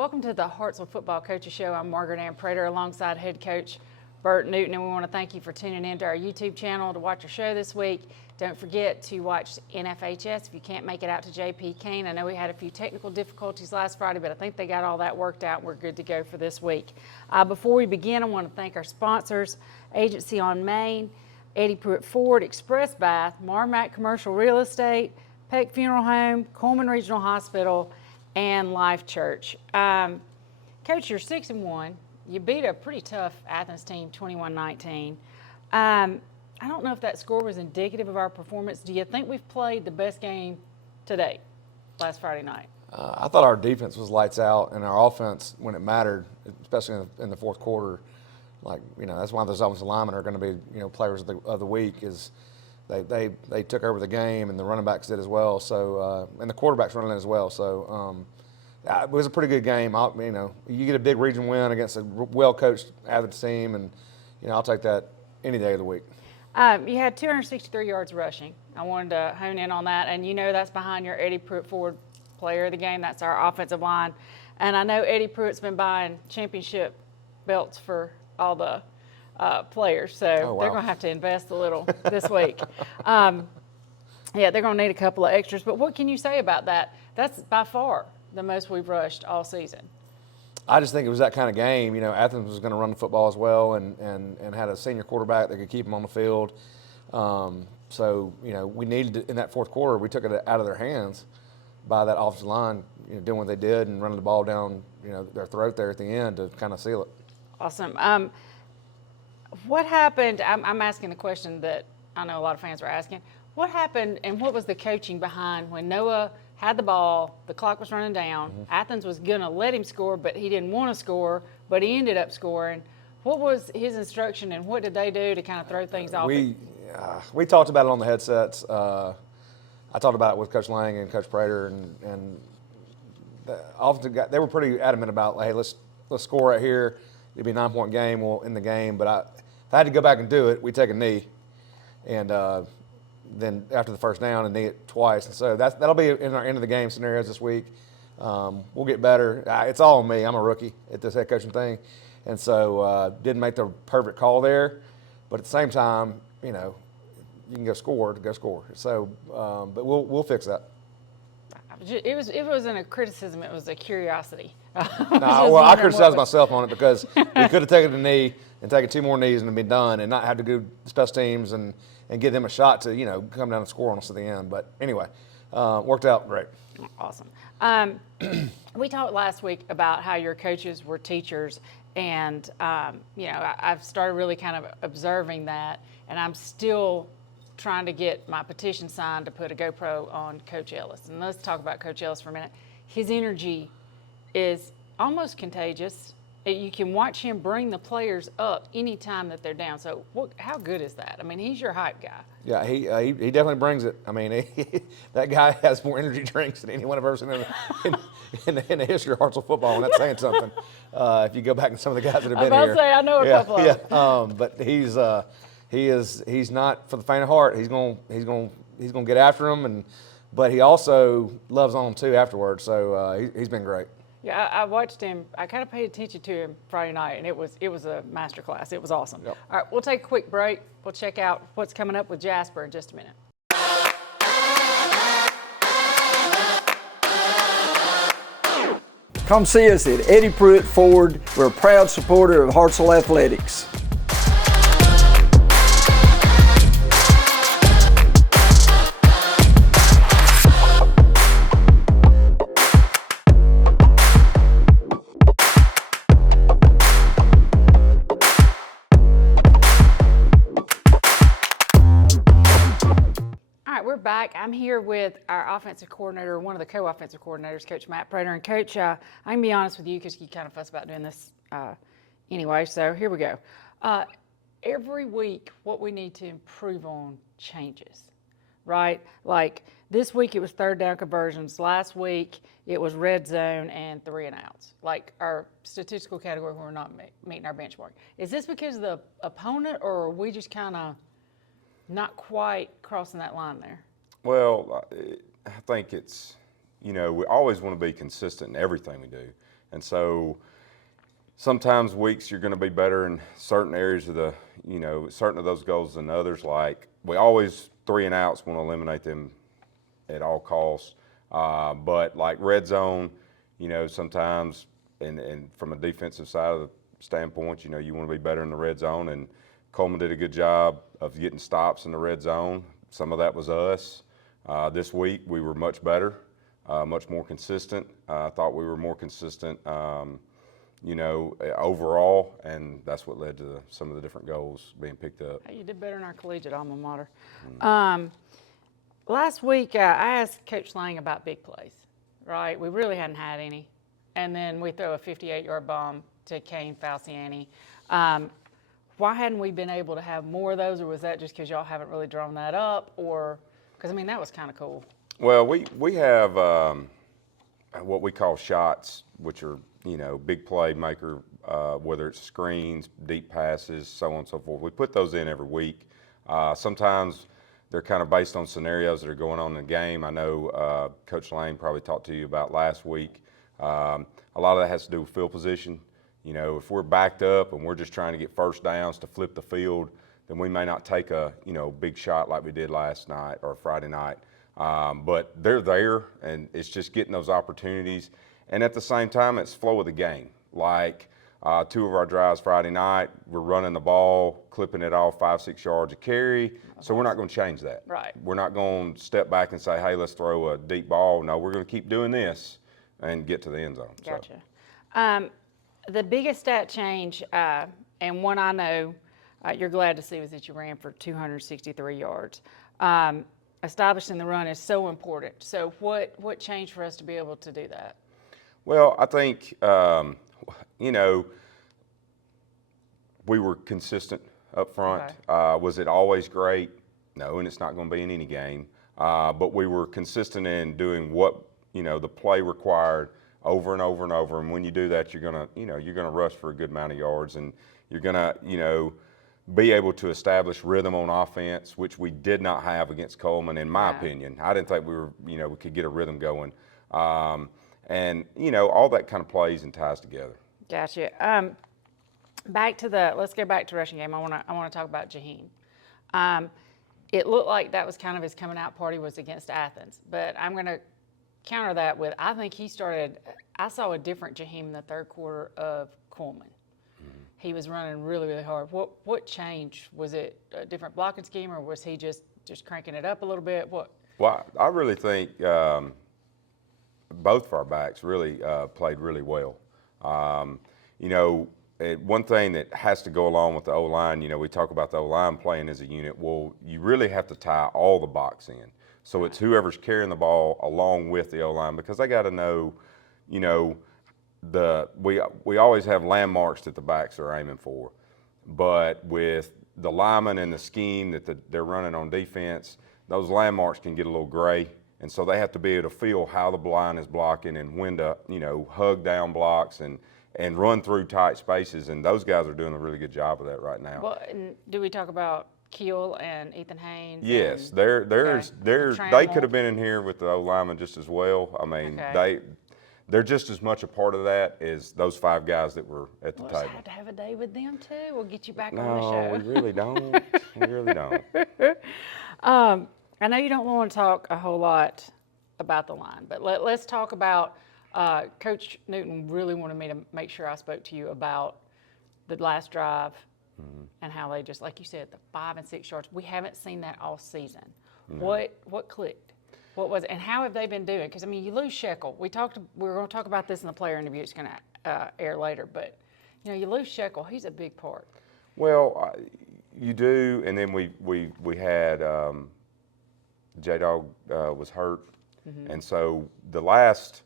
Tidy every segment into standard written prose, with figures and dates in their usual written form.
Welcome to the Hartselle Football Coaches Show. I'm Margaret Ann Prater alongside head coach Bert Newton, and we want to thank you for tuning in to our YouTube channel to watch our show this week. Don't forget to watch NFHS if you can't make it out to J.P. Kane. I know we had a few technical difficulties last Friday, but I think they got all that worked out. We're good to go for this week. Before we begin, I want to thank our sponsors, Agency on Main, Eddie Pruitt Ford, Express Bath, Marmac Commercial Real Estate, Peck Funeral Home, Coleman Regional Hospital, and Life Church. Coach, you're 6-1. You beat a pretty tough Athens team, 21-19. I don't know if that score was indicative of our performance. Do you think we've played the best game to date last Friday night? I thought our defense was lights out, and our offense, when it mattered, especially in the fourth quarter, that's why those offensive linemen are going to be, players of the week. Is they took over the game, and the running backs did as well. So and the quarterbacks running in as well. So it was a pretty good game. You get a big region win against a well-coached Athens team, and I'll take that any day of the week. You had 263 yards rushing. I wanted to hone in on that, and that's behind your Eddie Pruitt Ford player of the game. That's our offensive line, and I know Eddie Pruitt's been buying championship belts for all the players, so Oh, wow. They're going to have to invest a little this week. They're going to need a couple of extras, but what can you say about that? That's by far the most we've rushed all season. I just think it was that kind of game. Athens was going to run the football as well, and had a senior quarterback that could keep them on the field. So we needed to, in that fourth quarter, we took it out of their hands by that offensive line, doing what they did and running the ball down, their throat there at the end to kind of seal it. Awesome. What happened? I'm asking the question that I know a lot of fans were asking. What happened, and what was the coaching behind when Noah had the ball, the clock was running down, Athens was going to let him score, but he didn't want to score, but he ended up scoring. What was his instruction, and what did they do to kind of throw things off? We talked about it on the headsets. I talked about it with Coach Lang and Coach Prater, and they were pretty adamant about, hey, let's score right here. It'd be a 9-point game. We'll end the game. But if I had to go back and do it, we'd take a knee, and then after the first down and knee it twice. And so that'll be in our end of the game scenarios this week. We'll get better. It's all on me. I'm a rookie at this head coaching thing, and so didn't make the perfect call there. But at the same time, you can go score. So, but we'll fix that. It wasn't a criticism. It was a curiosity. I criticized myself on it because we could have taken the knee and taken 2 more knees and been done, and not have to go special teams and give them a shot to come down and score on us at the end. But anyway, worked out great. Awesome. We talked last week about how your coaches were teachers, and I've started really kind of observing that, and I'm still trying to get my petition signed to put a GoPro on Coach Ellis. And let's talk about Coach Ellis for a minute. His energy is almost contagious. You can watch him bring the players up anytime that they're down. So how good is that? I mean, he's your hype guy. Yeah, he definitely brings it. I mean, that guy has more energy drinks than anyone I've ever seen in the history of Hartselle football, and that's saying something. If you go back to some of the guys that have been here. I was about to say, I know a couple of them. But he's not for the faint of heart. He's gonna get after them, but he also loves on them too afterwards. So he's been great. Yeah, I watched him. I kind of paid attention to him Friday night, and it was a masterclass. It was awesome. Yep. All right, we'll take a quick break. We'll check out what's coming up with Jasper in just a minute. Come see us at Eddie Pruitt Ford. We're a proud supporter of Hartselle Athletics. We're back. I'm here with our offensive coordinator, one of the co-offensive coordinators, Coach Matt Prater. And Coach, I can be honest with you because you kind of fuss about doing this anyway, so here we go. Every week, what we need to improve on changes, right? Like this week, it was third down conversions. Last week, it was red zone and 3 and outs, like our statistical category where we're not meeting our benchmark. Is this because of the opponent, or are we just kind of not quite crossing that line there? Well, I think it's, we always want to be consistent in everything we do. And so sometimes weeks you're going to be better in certain areas of the, certain of those goals than others. Like we always 3 and outs want to eliminate them at all costs. But like red zone, sometimes and from a defensive side of the standpoint, you want to be better in the red zone. And Coleman did a good job of getting stops in the red zone. Some of that was us. This week we were much better, much more consistent. I thought we were more consistent, overall, and that's what led to some of the different goals being picked up. Hey, you did better in our collegiate alma mater. Last week, I asked Coach Lang about big plays, right? We really hadn't had any. And then we throw a 58-yard bomb to Kane Falciani. Why hadn't we been able to have more of those, or was that just because y'all haven't really drawn that up? Or, because, that was kind of cool. Well, we have what we call shots, which are, big play maker, whether it's screens, deep passes, so on and so forth. We put those in every week. Sometimes they're kind of based on scenarios that are going on in the game. I know Coach Lane probably talked to you about last week. A lot of that has to do with field position. If we're backed up and we're just trying to get first downs to flip the field, then we may not take a big shot like we did last night or Friday night. But they're there, and it's just getting those opportunities. And at the same time, it's flow of the game. Like 2 of our drives Friday night, we're running the ball, clipping it off 5-6 yards a carry. So we're not going to change that. Right. We're not going to step back and say, hey, let's throw a deep ball. No, we're going to keep doing this and get to the end zone. Gotcha. The biggest stat change, and one I know you're glad to see, was that you ran for 263 yards. Establishing the run is so important. So what changed for us to be able to do that? Well, I think, we were consistent up front. Okay. Was it always great? No, and it's not going to be in any game. But we were consistent in doing what, the play required over and over and over. And when you do that, you're going to rush for a good amount of yards, and you're going to, be able to establish rhythm on offense, which we did not have against Coleman, in my opinion. I didn't think we could get a rhythm going. And, all that kind of plays and ties together. Gotcha. Let's go back to rushing game. I want to talk about Jaheim. It looked like that was kind of his coming out party was against Athens, but I'm going to counter that with, I think I saw a different Jaheim in the third quarter of Coleman. He was running really, really hard. What changed? Was it a different blocking scheme, or was he just cranking it up a little bit? What? Well, I really think both of our backs really played really well. One thing that has to go along with the O-line, we talk about the O-line playing as a unit. Well, you really have to tie all the box in. So it's whoever's carrying the ball along with the O-line, because they got to know, we always have landmarks that the backs are aiming for. But with the linemen and the scheme that they're running on defense, those landmarks can get a little gray. And so they have to be able to feel how the line is blocking and when to, hug down blocks and run through tight spaces. And those guys are doing a really good job of that right now. Well, and do we talk about Keel and Ethan Haynes? Yes, they could have been in here with the O-lineman just as well. They're just as much a part of that as those 5 guys that were at the table. Have to have a day with them too. We'll get you back on the No, show. we really don't. We really don't. I know you don't want to talk a whole lot about the line, but let's talk about Coach Newton really wanted me to make sure I spoke to you about the last drive and how they just, like you said, the 5 and 6 yards. We haven't seen that all season. What clicked? What was it? And how have they been doing? Because, you lose Shekel. We were going to talk about this in the player interview. It's going to air later. But, you lose Shekel. He's a big part. Well, you do. And then we had J-Dog was hurt. And so the last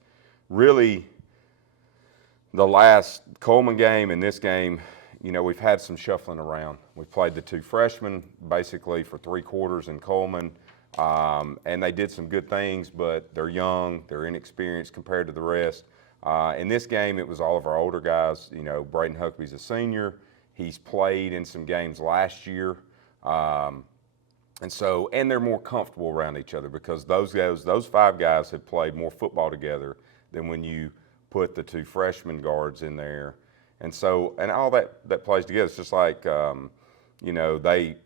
Coleman game and this game, we've had some shuffling around. We've played the 2 freshmen basically for 3 quarters in Coleman. And they did some good things, but they're young, they're inexperienced compared to the rest. In this game, it was all of our older guys. Braden Huckaby's a senior. He's played in some games last year. And they're more comfortable around each other because those 5 guys have played more football together than when you put the 2 freshman guards in there. And so, and all that plays together. It's just like, you know, they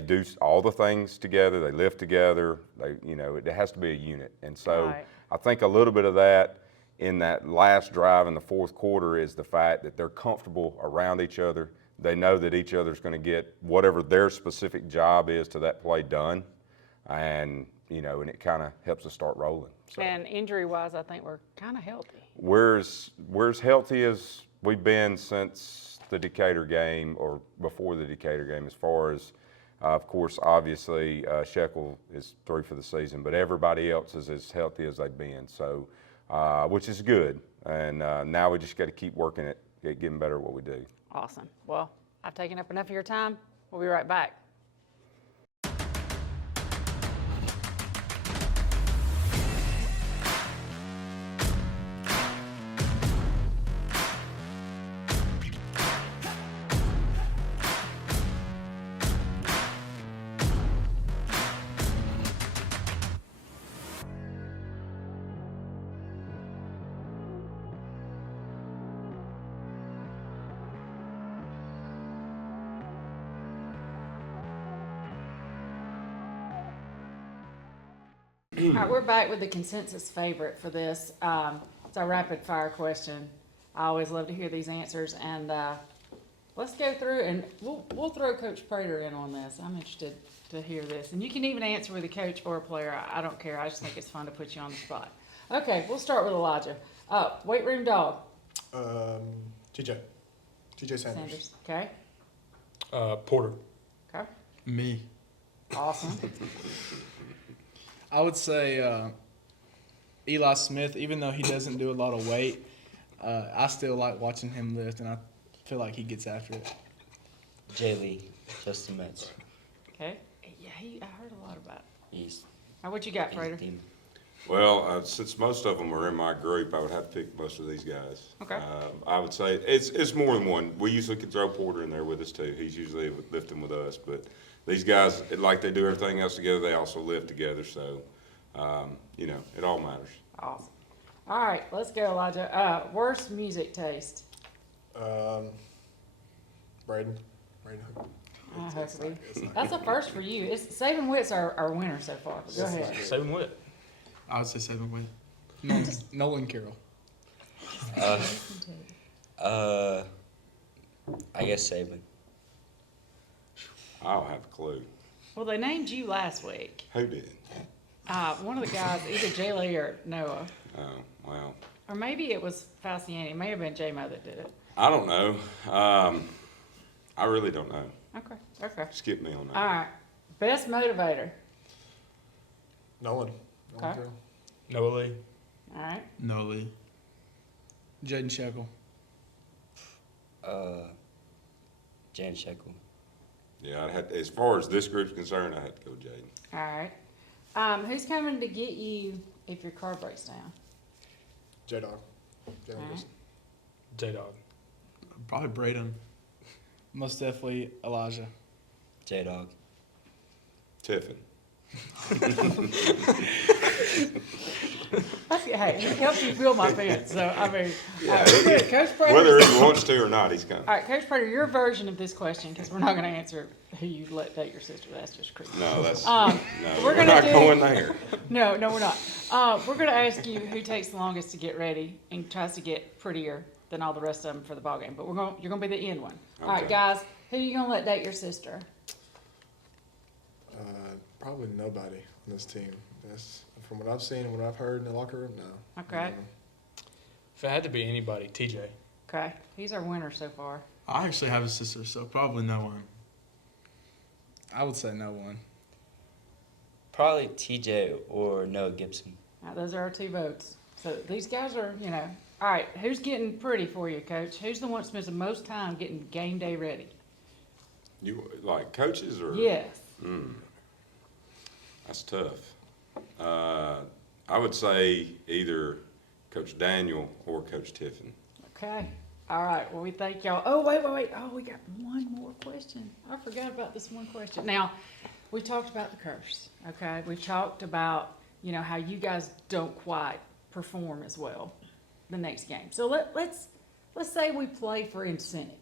do all the things together. They live together. It has to be a unit. And so Right. I think a little bit of that in that last drive in the fourth quarter is the fact that they're comfortable around each other. They know that each other's going to get whatever their specific job is to that play done. And, and it kind of helps us start rolling. So. And injury-wise, I think we're kind of healthy. We're as healthy as we've been since the Decatur game or before the Decatur game, as far as, of course, obviously, Shekel is through for the season, but everybody else is as healthy as they've been, so, which is good. And now we just got to keep working at getting better at what we do. Awesome. Well, I've taken up enough of your time. We'll be right back. All right, we're back with the consensus favorite for this. It's our rapid fire question. I always love to hear these answers, and let's go through and we'll throw Coach Prater in on this. I'm interested to hear this, and you can even answer with a coach or a player. I don't care. I just think it's fun to put you on the spot. Okay, we'll start with Elijah. Weight room dog. TJ Sanders. Okay. Porter. Okay. Me. Awesome. I would say Eli Smith, even though he doesn't do a lot of weight, I still like watching him lift, and I feel like he gets after it. Jay Lee, Justin Metz. Okay. Yeah, I heard a lot about. He's What you got, he's Prater? a demon. Well, since most of them are in my group, I would have to pick most of these guys. Okay. I would say it's more than one. We usually could throw Porter in there with us too. He's usually lifting with us, but these guys, like they do everything else together, they also live together. So, it all matters. Awesome. All right, let's go, Elijah. Worst music taste. Braden Hook. Huckabee. That's a first for you. Saving Wit's our winner so far. Go ahead. Saving Wit. I would say Saving Wit. Nolan Carroll. I guess Saban. I don't have a clue. Well, they named you last week. Who did? One of the guys, either Jaylee or Noah, Oh, well. or maybe it was Falciani. It may have been J-Mo that did it. I don't know. I really don't know. Okay. Skip me on that. All right. Best motivator. Nolan Okay. Carroll. Noah Lee. All right. Noah Lee. Jaden Shekel. Jan Shekel. Yeah, as far as this group's concerned, I had to go with Jaden. All right. Who's coming to get you if your car breaks down? J-Dog. All right. J-Dog. Probably Braden. Most definitely Elijah. J-Dog. Tiffin. Hey, he helped you fill my pants. So, I mean, we're good. Coach Prater. Whether he wants to or not, he's coming. All right, Coach Prater, your version of this question, because we're not going to answer who you let date your sister. That's just creepy. No, that's No, we're gonna not do- going there. No, we're not. We're going to ask you who takes the longest to get ready and tries to get prettier than all the rest of them for the ball game. But you're going to be the end one. All right, Okay. guys, who you going to let date your sister? Probably nobody on this team. That's from what I've seen and what I've heard in the locker room. No. Okay. If it had to be anybody, TJ. Okay, he's our winner so far. I actually have a sister, so probably no one. I would say no one. Probably TJ or Noah Gibson. Now, those are our two votes. So these guys are, all right, who's getting pretty for you, Coach? Who's the one that spends the most time getting game day ready? You like coaches or? Yes. That's tough. I would say either Coach Daniel or Coach Tiffin. Okay. All right. Well, we thank y'all. Oh, wait. Oh, we got one more question. I forgot about this one question. Now, we talked about the curse, okay? We talked about, how you guys don't quite perform as well. the next game. So let's say we play for incentive,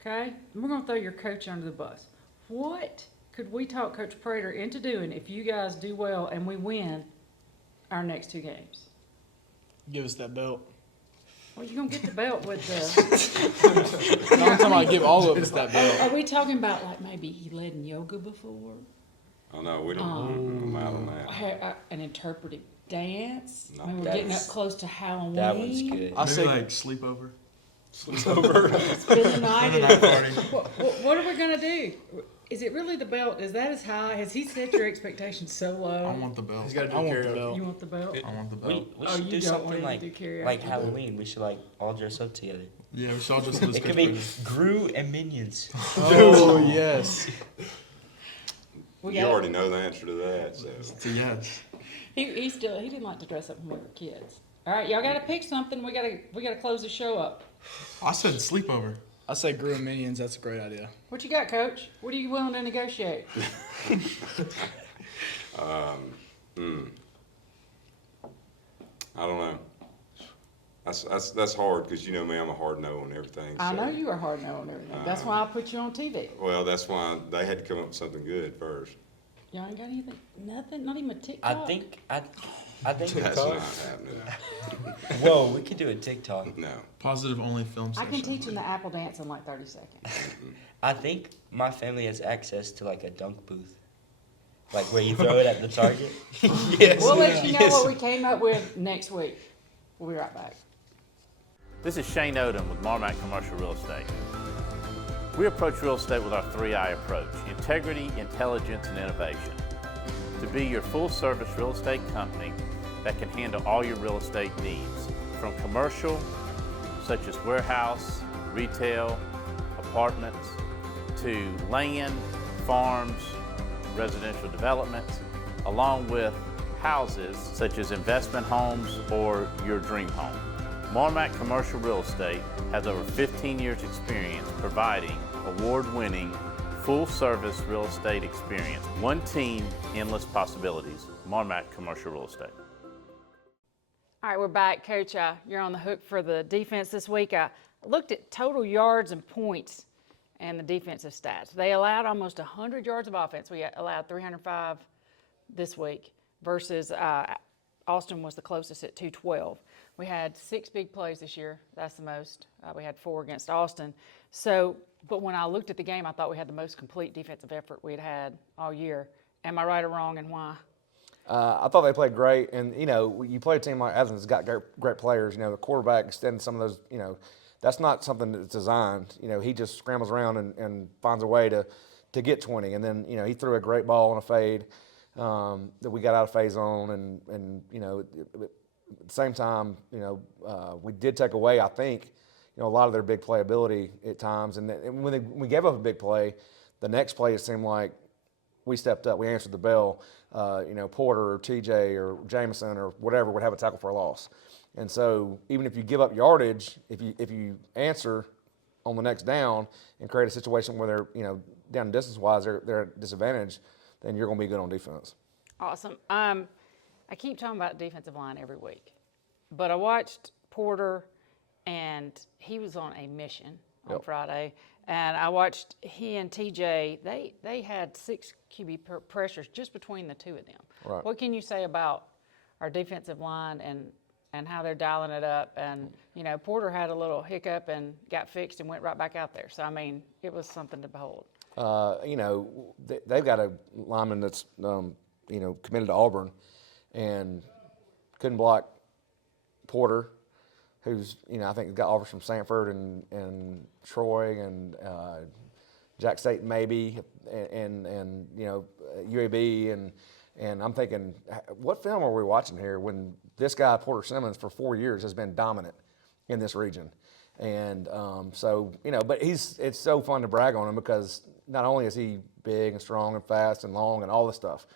okay? And we're gonna throw your coach under the bus. What could we talk Coach Prater into doing if you guys do well and we win our next 2 games? Give us that belt. Well, you're gonna get the belt with the. No, I'm talking about give all of us that belt. Are we talking about like maybe he led in yoga before? Oh, no, we didn't. I'm out on that. An interpretive dance? No. I mean, we're getting up That's- close to Halloween. That one's good. I say sleepover. Spend the night at what are we gonna do? Is it really the belt? Is that as high? Has he set your expectations so low? the belt. He's got to do I want the karaoke. belt. You want the belt? I want the We, belt. we Oh, should you do don't something want him like to do karaoke. like Halloween. We should like all dress up together. Yeah, we should all just It could be Gru and Minions. Oh, yes. We You got- already know the answer to that, so. It's a yes. He didn't like to dress up when we were kids. All right, y'all got to pick something. We gotta close the show up. I said sleepover. I say Gru and Minions. That's a great idea. What you got, Coach? What are you willing to negotiate? I don't know. That's hard because you know me, I'm a hard no on everything. I so- know you are hard no on everything. That's why I put you on TV. Well, that's why they had to come up with something good first. Y'all ain't got anything? Nothing? Not even a TikTok? I think That's not happening. Whoa, we could do a TikTok. No. Positive only film I session. can teach him the apple dance in like 30 seconds. I think my family has access to like a dunk booth, like where you throw it at the target. Yes. We'll let you know Yes. what we came up with next week. We'll be right back. This is Shane Odom with Marmac Commercial Real Estate. We approach real estate with our 3I approach: integrity, intelligence, and innovation. To be your full-service real estate company that can handle all your real estate needs, from commercial, such as warehouse, retail, apartments, to land, farms, residential developments, along with houses such as investment homes or your dream home. Marmac Commercial Real Estate has over 15 years experience providing award-winning full-service real estate experience. One team, endless possibilities. Marmac Commercial Real Estate. All right, we're back. Coach, you're on the hook for the defense this week. I looked at total yards and points and the defensive stats. They allowed almost 100 yards of offense. We allowed 305 this week versus Austin was the closest at 212. We had 6 big plays this year. That's the most. We had 4 against Austin. So, but when I looked at the game, I thought we had the most complete defensive effort we had all year. Am I right or wrong, and why? I thought they played great, and you play a team like Athens that's got great players. The quarterback extended some of those. That's not something that's designed. He just scrambles around and finds a way to get 20, and then he threw a great ball on a fade that we got out of phase on, and at the same time, we did take away, I think, a lot of their big playability at times, and when we gave up a big play, the next play it seemed like we stepped up, we answered the bell. Porter or TJ or Jameson or whatever would have a tackle for a loss. And so even if you give up yardage, if you answer on the next down and create a situation where they're, down distance-wise, they're at disadvantage, then you're going to be good on defense. Awesome. I keep talking about defensive line every week, but I watched Porter, and he was on a mission on Friday. And I watched he and TJ, they had 6 QB pressures just between the two of them. Right. What can you say about our defensive line and how they're dialing it up? And, Porter had a little hiccup and got fixed and went right back out there. So, I mean, it was something to behold. They've got a lineman that's, committed to Auburn and couldn't block Porter, who's, I think got offers from Sanford and Troy and Jack State maybe, and UAB, and I'm thinking, what film are we watching here when this guy, Porter Simmons, for 4 years has been dominant in this region? And so, but it's so fun to brag on him because not only is he big and strong and fast and long and all this stuff,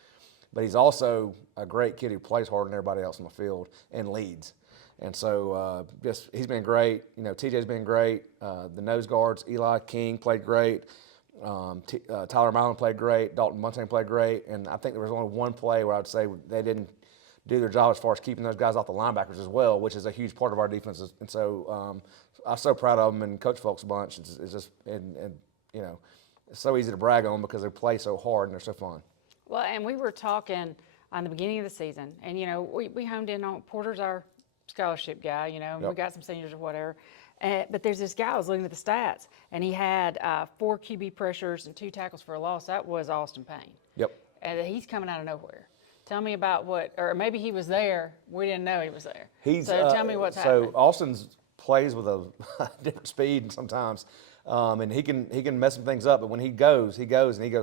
but he's also a great kid who plays harder than everybody else on the field and leads. And so he's been great. TJ's been great. The nose guards, Eli King played great. Tyler Milan played great. Dalton Munting played great. And I think there was only one play where I'd say they didn't do their job as far as keeping those guys off the linebackers as well, which is a huge part of our defense. And so I'm so proud of them, and Coach Folk's bunch is just and you know, it's so easy to brag on because they play so hard and they're so fun. Well, and we were talking on the beginning of the season, and, you know, we honed in on Porter's our scholarship guy, you know, and we Yep. got some seniors or whatever. But there's this guy, I was looking at the stats, and he had 4 QB pressures and 2 tackles for a loss. That was Austin Payne. Yep. And he's coming out of nowhere. Tell me about what, or maybe he was there. We didn't know he was there. So tell me what's happening. So Austin's plays with a different speed sometimes, and he can mess some things up. But when he goes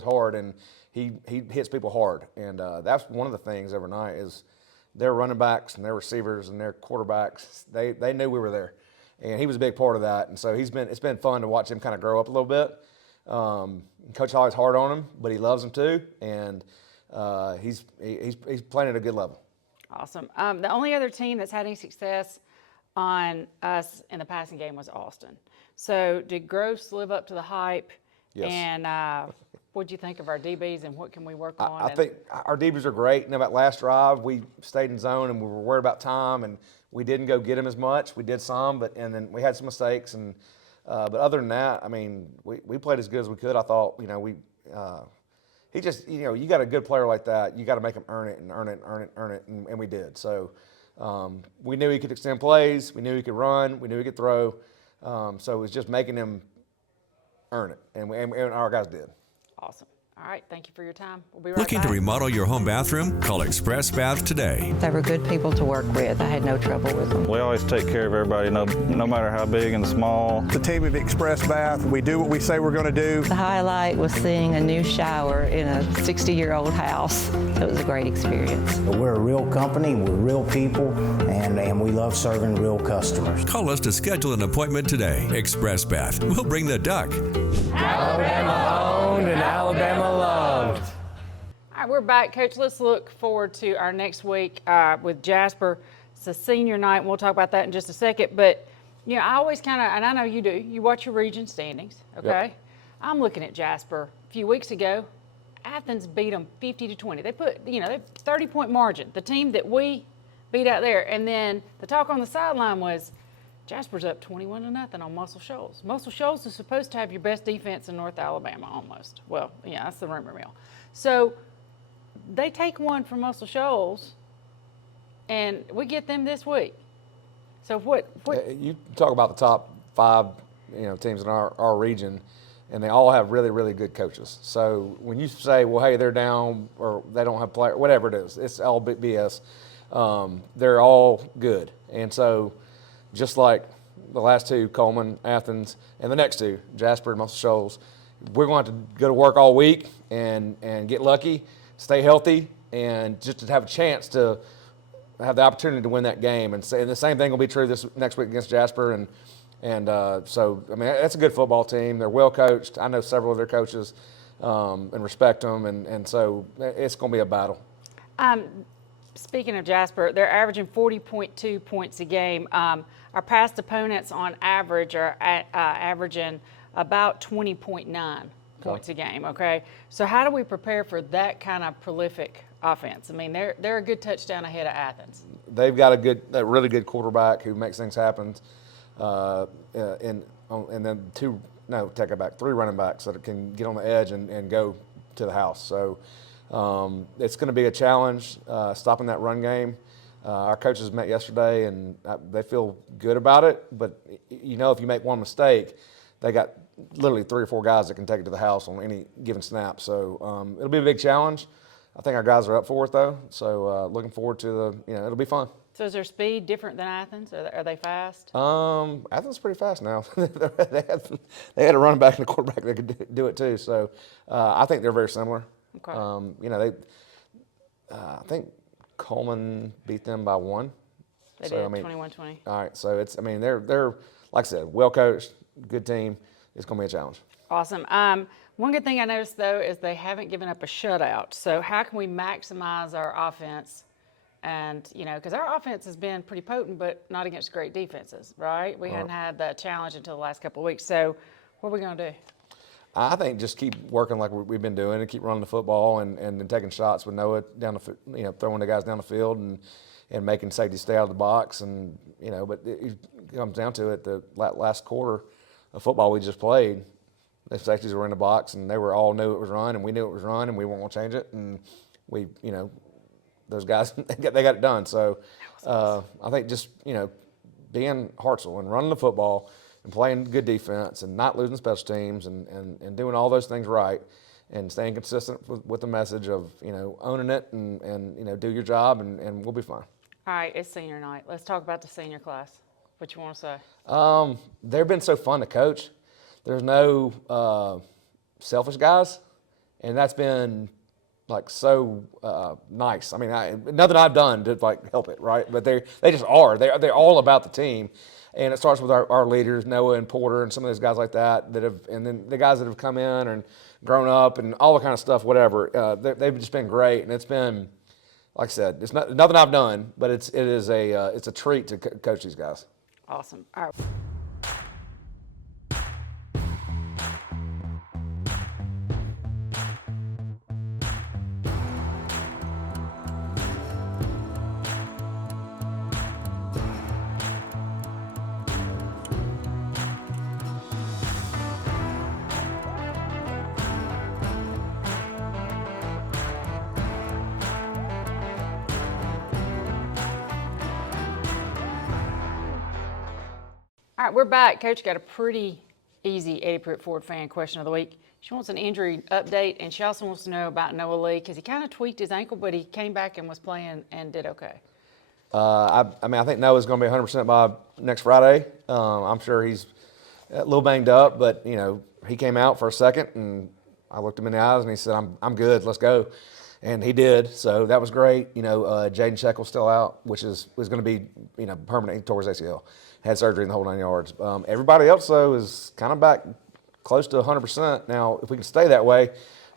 hard, and he hits people hard. And that's one of the things overnight is their running backs and their receivers and their quarterbacks. They knew we were there, and he was a big part of that. And so it's been fun to watch him kind of grow up a little bit. Coach Holly's hard on him, but he loves him too, and he's playing at a good level. Awesome. The only other team that's had any success on us in the passing game was Austin. So did Gross live up to the hype? Yes. And what'd you think of our DBs, and what can we work on? I think our DBs are great. You know, that last drive, we stayed in zone and we were worried about time, and we didn't go get him as much. We did some, and then we had some mistakes. And but other than that, I mean, we played as good as we could. I thought, you know, he just, you know, you got a good player like that, you got to make him earn it, and we did. So we knew he could extend plays, we knew he could run, we knew he could throw. So it was just making him earn it, and our guys did. Awesome. All right, thank you for your time. We'll be right Looking back. to remodel your home bathroom? Call Express Bath today. They were good people to work with. I had no trouble with them. We always take care of everybody, no matter how big and small. The team at Express Bath, we do what we say we're going to do. The highlight was seeing a new shower in a 60-year-old house. It was a great experience. We're a real company, we're real people, and we love serving real customers. Call us to schedule an appointment today. Express Bath. We'll bring the duck. Alabama owned and Alabama loved. All right, we're back, Coach. Let's look forward to our next week with Jasper. It's a senior night, and we'll talk about that in just a second. But, you know, I always kind of, and I know you do, you watch your region standings, okay? Yep. I'm looking at Jasper. A few weeks ago, Athens beat them 50-20. They put, you know, 30-point margin, the team that we beat out there. And then the talk on the sideline was Jasper's up 21-0 on Muscle Shoals. Muscle Shoals is supposed to have your best defense in North Alabama almost. Well, yeah, that's the rumor mill. So they take one from Muscle Shoals, and we get them this week. So what? You talk about the top 5, you know, teams in our region, and they all have really, really good coaches. So when you say, well, hey, they're down or they don't have players, whatever it is, it's all BS. They're all good, and so just like the last 2, Coleman, Athens, and the next 2, Jasper and Muscle Shoals, we're going to go to work all week and get lucky, stay healthy, and just to have a chance to have the opportunity to win that game. And the same thing will be true this next week against Jasper. And so, I mean, that's a good football team. They're well coached. I know several of their coaches and respect them. And so it's going to be a battle. Speaking of Jasper, they're averaging 40.2 points a game. Our past opponents on average are averaging about 20.9 points a game, okay? So how do we prepare for that kind of prolific offense? I mean, they're a good touchdown ahead of Athens. They've got a really good quarterback who makes things happen. And then 3 running backs that can get on the edge and go to the house. So it's going to be a challenge stopping that run game. Our coaches met yesterday, and they feel good about it. But, you know, if you make one mistake, they got literally 3 or 4 guys that can take it to the house on any given snap. So it'll be a big challenge. I think our guys are up for it, though. So looking forward to it'll be fun. So is their speed different than Athens? Are they fast? Athens is pretty fast now. they had a running back and a quarterback that could do it too. So I think they're very similar. Okay. You know, I think Coleman beat them by 1. They so, did, 21-20. All right, so they're like I said, well coached, good team. It's going to be a challenge. Awesome. One good thing I noticed, though, is they haven't given up a shutout. So how can we maximize our offense? And, you know, because our offense has been pretty potent, but not against great defenses, right? We hadn't had that challenge until the last couple of weeks. So what are we going to do? I think just keep working like we've been doing and keep running the football and then taking shots with Noah down throwing the guys down the field and making safety stay out of the box. And, but it comes down to it, the last quarter of football we just played, the safeties were in the box and they all knew it was run and we knew it was run and we weren't going to change it. And we, those guys, they got it done. So I think just, being Hartselle and running the football and playing good defense and not losing special teams and doing all those things right and staying consistent with the message of, owning it and do your job and we'll be fine. All right, it's senior night. Let's talk about the senior class. What you want to say? They've been so fun to coach. There's no selfish guys, and that's been like so nice. I mean, nothing I've done to like help it, right? But they just are. They're all about the team, and it starts with our leaders, Noah and Porter, and some of those guys like that have, and then the guys that have come in and grown up and all the kind of stuff, whatever. They've just been great, and it's been, like I said, it's nothing I've done, but it's a treat to coach these guys. Awesome. All right. All right, we're back. Coach got a pretty easy Eddie Pruitt Ford fan question of the week. She wants an injury update, and she also wants to know about Noah Lee because he kind of tweaked his ankle, but he came back and was playing and did okay. I think Noah's going to be 100% by next Friday. I'm sure he's a little banged up, but, he came out for a second, and I looked him in the eyes, and he said, I'm good, let's go. And he did, so that was great. Jaden Sheckle's still out, which was going to be, permanent. He tore his ACL. Had surgery in the whole 9 yards. Everybody else, though, is kind of back close to 100%. Now, if we can stay that way,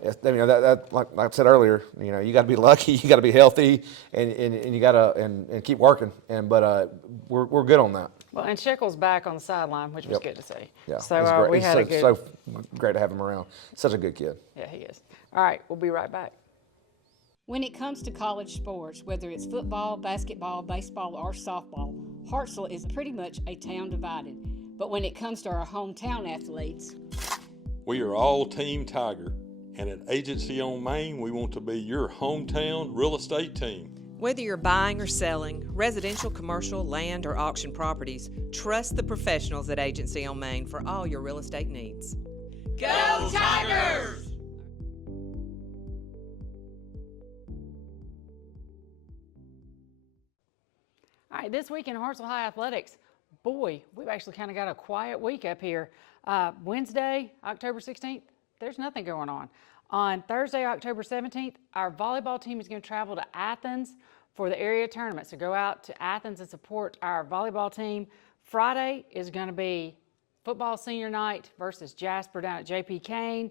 like I said earlier, you got to be lucky, you got to be healthy, and you got to and keep working. But we're good on that. Well, and Sheckle's back on the sideline, which was good to see. Yeah, so we had so great to have him around. Such a good kid. Yeah, he is. All right, we'll be right back. When it comes to college sports, whether it's football, basketball, baseball, or softball, Hartselle is pretty much a town divided. But when it comes to our hometown athletes, we are all Team Tiger, and at Agency on Main, we want to be your hometown real estate team. Whether you're buying or selling, residential, commercial, land, or auction properties, trust the professionals at Agency on Main for all your real estate needs. Go Tigers! All right, this week in Hartselle High Athletics, boy, we've actually kind of got a quiet week up here. Wednesday, October 16th, there's nothing going on. On Thursday, October 17th, our volleyball team is going to travel to Athens for the area tournament. So go out to Athens and support our volleyball team. Friday is going to be football senior night versus Jasper down at JP Kane.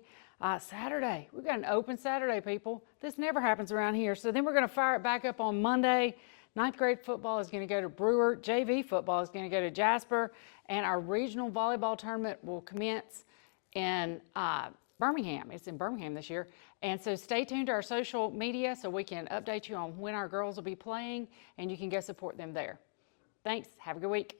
Saturday, we've got an open Saturday, people. This never happens around here. So then we're going to fire it back up on Monday. 9th grade football is going to go to Brewer. JV football is going to go to Jasper. And our regional volleyball tournament will commence in Birmingham. It's in Birmingham this year. And so stay tuned to our social media so we can update you on when our girls will be playing, and you can go support them there. Thanks. Have a good week.